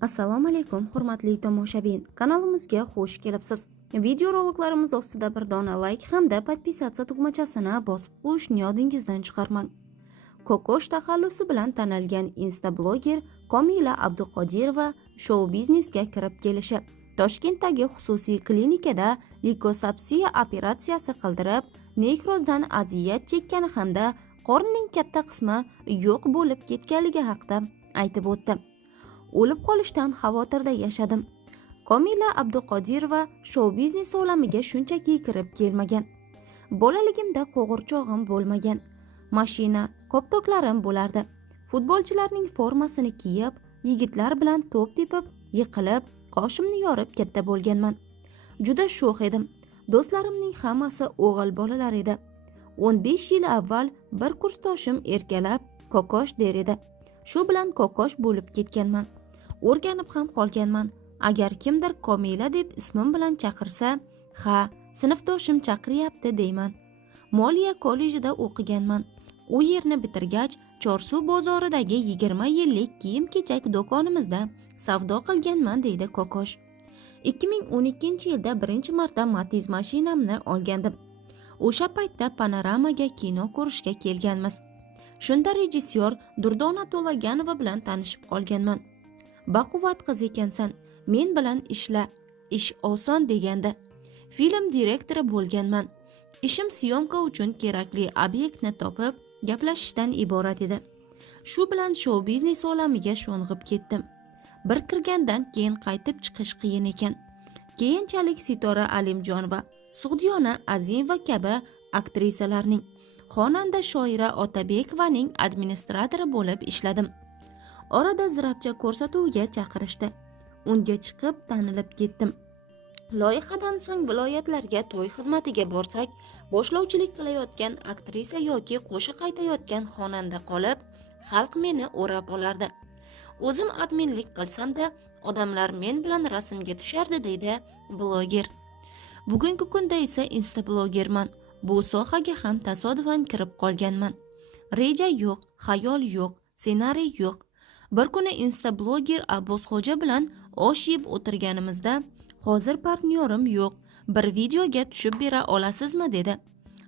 Assalomu alaykum, hurmatli tomoshabin. Kanalimizga xush kelibsiz. Videoroliklarimiz ostida bir dona like hamda podpisatsiya tugmachasini bosib qo'yishni yodingizdan chiqarmang. Kokosh taxallusi bilan tanilgan instabloger Komila Abduqodirova shou-biznesga kirib kelishi, Toshkentdagi xususiy klinikada likosapsiya operatsiyasi qildirib, nekrozdan aziyat chekkani hamda qornining katta qismi yo'q bo'lib ketganligi haqida aytib o'tdi. O'lib qolishdan xavotirda yashadim. Komila Abduqodirova shou-biznes olamiga shunchaki kirib kelmagan. Bolaligimda qo'g'irchog'im bo'lmagan. Mashina, koptoklarim bo'lardi. Futbolchilarning formasini kiyib, yigitlar bilan to'p tepib, yiqilib, qoshimni yorib katta bo'lganman. Juda sho'x edim. Do'stlarimning hammasi o'g'il bolalar edi. 15 yil avval bir kursdoshim erkalab, kokosh der edi. Shu bilan kokosh bo'lib ketganman. O'rganib ham qolganman. Agar kimdir Komila deb ismim bilan chaqirsa, ha, sinfdoshim chaqiryapti deyman. Moliya kollejida o'qiganman. U yerni bitirgach, Chorsuv bozoridagi 20 yillik kiyim-kechak do'konimizda savdo qilganman deydi kokosh. 2012-yilda birinchi marta Matiz mashinamni olgandim. O'sha paytda Panoramaga kino ko'rishga kelganmiz. Shunda rejissyor Durdona To'laganova bilan tanishib qolganman. Baquvvat qiz ekansan, men bilan ishla, ish oson degandi. Film direktori bo'lganman. Ishim syomka uchun kerakli obyektni topib, gaplashishdan iborat edi. Shu bilan shou-biznes olamiga sho'ng'ib ketdim. Bir kirgandan keyin qaytib chiqish qiyin ekan. Keyinchalik Sitora Alimjonova, Sug'diyona Azimova kabi aktrisalarning, xonanda Shoira Otabekovaning administratori bo'lib ishladim. Orada zirapcha ko'rsatuviga chaqirishdi. Unga chiqib tanilib ketdim. Loyihadan so'ng viloyatlarga to'y xizmatiga borsak, boshlovchilik qilayotgan aktrisa yoki qo'shiq aytayotgan xonanda qolib, xalq meni o'rab olardi. O'zim adminlik qilsam-da, odamlar men bilan rasmga tushardi deydi bloger. Bugungi kunda esa instablogerman. Bu sohaga ham tasodifan kirib qolganman. Reja yo'q, xayol yo'q, ssenariy yo'q. Bir kuni instabloger Abbosxo'ja bilan osh yeb o'tirganimizda, hozir partnyorim yo'q, bir videoga tushib bera olasizmi dedi.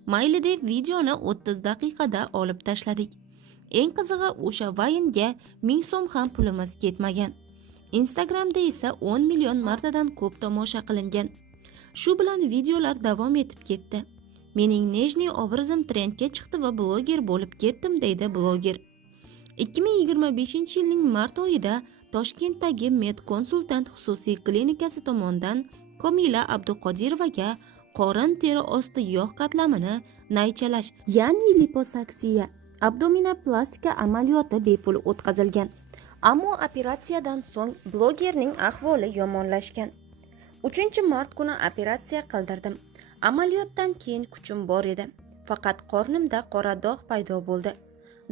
Mayli deb videoni 30 daqiqada olib tashladik. Eng qizig'i o'sha vaynga 1000 so'm ham pulimiz ketmagan. Instagramda esa 10 million martadan ko'p tomosha qilingan. Shu bilan videolar davom etib ketdi. Mening nejniy obrazim trendga chiqdi va bloger bo'lib ketdim deydi bloger. 2025-yilning mart oyida Toshkentdagi Medkonsultant xususiy klinikasi tomonidan Komila Abduqodirovaga qorin teri osti yog' qatlamini naychalash, ya'ni liposaksiya, abdominoplastika amaliyoti bepul o'tkazilgan. Ammo operatsiyadan so'ng blogerning ahvoli yomonlashgan. 3-mart kuni operatsiya qildirdim. Amaliyotdan keyin kuchim bor edi. Faqat qornimda qora dog' paydo bo'ldi.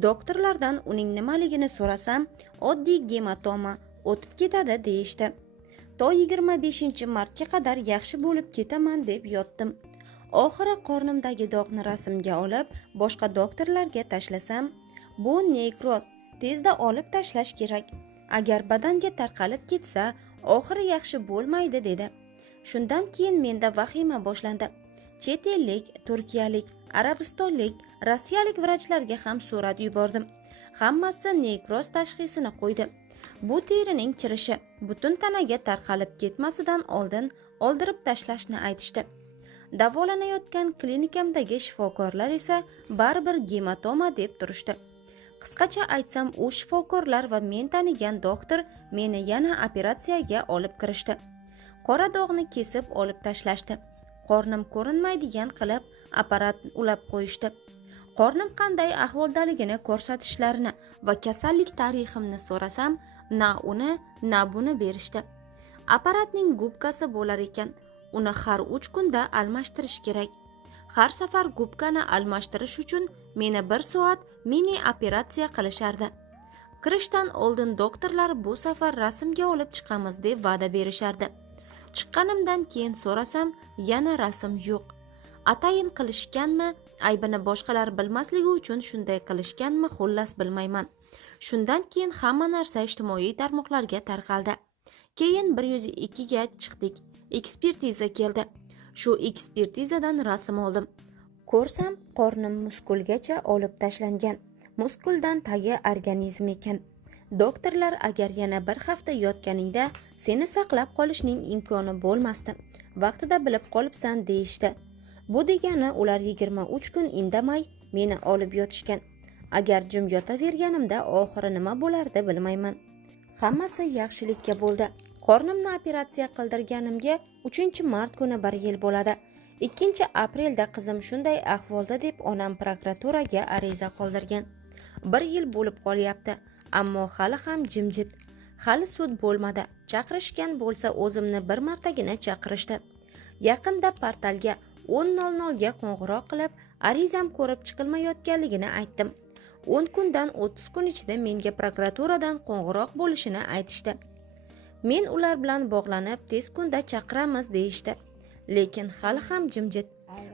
Doktorlardan uning nimaligini so'rasam, oddiy gematoma, o'tib ketadi deyishdi. To 25-martga qadar yaxshi bo'lib ketaman deb yotdim. Oxiri qornimdagi dog'ni rasmga olib, boshqa doktorlarga tashlasam, bu nekroz, tezda olib tashlash kerak. Agar badanga tarqalib ketsa, oxiri yaxshi bo'lmaydi dedi. Shundan keyin menda vahima boshlandi. Chet ellik, turkiyalik, arabistonlik, rossiyalik vrachlarga ham surat yubordim. Hammasi nekroz tashxisini qo'ydi. Bu terining chirishi, butun tanaga tarqalib ketmasidan oldin oldirib tashlashni aytishdi. Davolanayotgan klinikamdagi shifokorlar esa baribir gematoma deb turishdi. Qisqacha aytsam, u shifokorlar va men tanigan doktor meni yana operatsiyaga olib kirishdi. Qora dog'ni kesib olib tashlashdi. Qornim ko'rinmaydigan qilib apparat ulab qo'yishdi. Qornim qanday ahvoldaligini ko'rsatishlarini va kasallik tariximni so'rasam, na uni, na buni berishdi. Apparatning gubkasi bo'lar ekan. Uni har 3 kunda almashtirish kerak. Har safar gubkani almashtirish uchun meni 1 soat mini operatsiya qilishardi. Kirishdan oldin doktorlar bu safar rasmga olib chiqamiz deb va'da berishardi. Chiqqanimdan keyin so'rasam, yana rasm yo'q. Atayin qilishganmi, aybini boshqalar bilmasligi uchun shunday qilishganmi, xullas bilmayman. Shundan keyin hamma narsa ijtimoiy tarmoqlarga tarqaldi. Keyin 102 ga chiqdik. Ekspertiza keldi. Shu ekspertizadan rasm oldim. Ko'rsam, qornim muskulgacha olib tashlangan. Muskuldan tagi organizm ekan. Doktorlar agar yana bir hafta yotganingda seni saqlab qolishning imkoni bo'lmasdi. Vaqtida bilib qolibsan deyishdi. Bu degani ular 23 kun indamay meni olib yotishgan. Agar jim yotaverganimda oxiri nima bo'lardi bilmayman. Hammasi yaxshilikka bo'ldi. Qornimni operatsiya qildirganimga 3-mart kuni 1 yil bo'ladi. 2-aprelda qizim shunday ahvolda deb onam prokuraturaga ariza qoldirgan. 1 yil bo'lib qolyapti, ammo hali ham jimjit. Hali sud bo'lmadi. Chaqirishgan bo'lsa o'zimni bir martagina chaqirishdi. Yaqinda portalga 10:00 ga qo'ng'iroq qilib, arizam ko'rib chiqilmayotganligini aytdim. 10 kundan 30 kun ichida menga prokuraturadan qo'ng'iroq bo'lishini aytishdi. Men ular bilan bog'lanib, tez kunda chaqiramiz deyishdi. Lekin hali ham jimjit.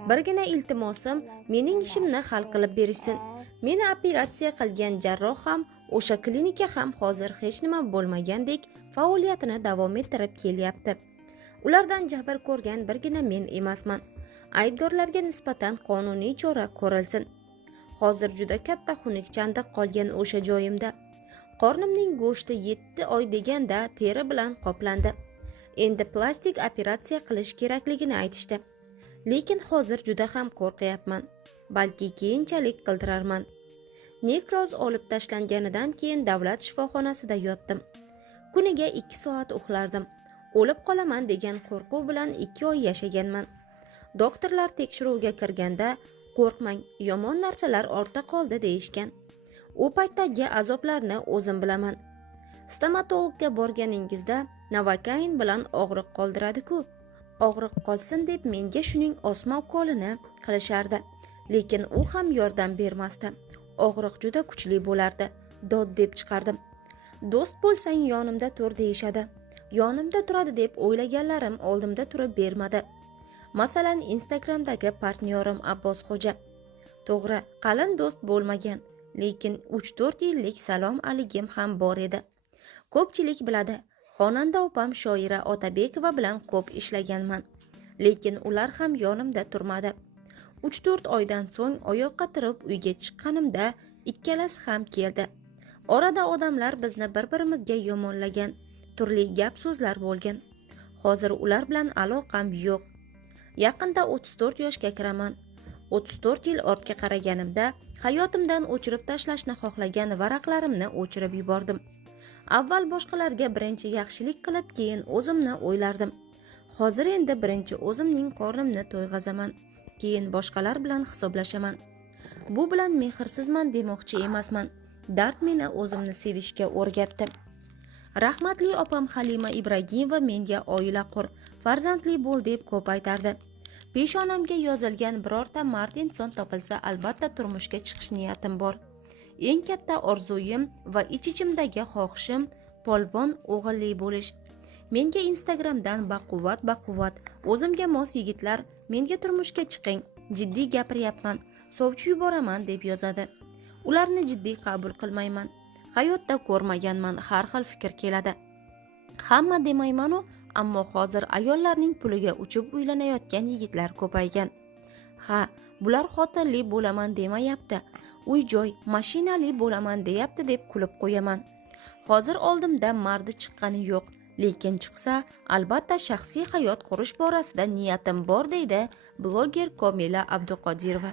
Birgina iltimosim, mening ishimni hal qilib berishsin. Meni operatsiya qilgan jarroh ham, o'sha klinika ham hozir hech nima bo'lmagandek faoliyatini davom ettirib kelyapti. Ulardan jabr ko'rgan birgina men emasman. Aybdorlarga nisbatan qonuniy chora ko'rilsin. Hozir juda katta xunuk chandiq qolgan o'sha joyimda. Qornimning go'shti 7 oy deganda teri bilan qoplandi. Endi plastik operatsiya qilish kerakligini aytishdi. Lekin hozir juda ham qo'rqyapman. Balki keyinchalik qildirarman. Nekroz olib tashlanganidan keyin davlat shifoxonasida yotdim. Kuniga 2 soat uxlardim. O'lib qolaman degan qo'rquv bilan 2 oy yashaganman. Doktorlar tekshiruvga kirganda, qo'rqmang, yomon narsalar ortda qoldi deyishgan. U paytdagi azoblarni o'zim bilaman. Stomatologga borganingizda Novakain bilan og'riq qoldiradi-ku. Og'riq qolsin deb menga shuning osma ukolini qilishardi. Lekin u ham yordam bermasdi. Og'riq juda kuchli bo'lardi. Dod deb chiqardim. Do'st bo'lsang yonimda tur deyishadi. Yonimda turadi deb o'ylaganlarim oldimda turib bermadi. Masalan, Instagramdagi partnyorim Abbos Xo'ja. To'g'ri, qalin do'st bo'lmagan, lekin 3-4 yillik salom aligim ham bor edi. Ko'pchilik biladi, xonanda opam Shoira Otabekova bilan ko'p ishlaganman. Lekin ular ham yonimda turmadi. 3-4 oydan so'ng oyoqqa turib uyga chiqqanimda ikkalasi ham keldi. Orada odamlar bizni bir-birimizga yomonlagan, turli gap so'zlar bo'lgan. Hozir ular bilan aloqam yo'q. Yaqinda 34 yoshga kiraman. 34 yil ortga qaraganimda hayotimdan o'chirib tashlashni xohlagan varaqlarimni o'chirib yubordim. Avval boshqalarga birinchi yaxshilik qilib, keyin o'zimni o'ylardim. Hozir endi birinchi o'zimning qornimni to'yg'azaman, keyin boshqalar bilan hisoblashaman. Bu bilan mehrsizman demoqchi emasman. Dard meni o'zimni sevishga o'rgatdi. Rahmatli opam Halima Ibragimova menga oila qur, farzandli bo'l deb ko'p aytardi. Peshonamga yozilgan birorta Martinson topilsa, albatta turmushga chiqish niyatim bor. Eng katta orzuyim va ich-ichimdagi xohishim polvon o'g'illi bo'lish. Menga Instagramdan baquvvat, o'zimga mos yigitlar menga turmushga chiqing, jiddiy gapiryapman, sovchi yuboraman deb yozadi. Ularni jiddiy qabul qilmayman. Hayotda ko'rmaganman, har xil fikr keladi. Hamma demayman-u, ammo hozir ayollarning puliga uchib uylanayotgan yigitlar ko'paygan. Ha, bular xotinli bo'laman demayapti. Uy-joy, mashinali bo'laman deyapti deb kulib qo'yaman. Hozir oldimda mardi chiqqani yo'q, lekin chiqsa, albatta shaxsiy hayot qurish borasida niyatim bor deydi bloger Komila Abduqodirova.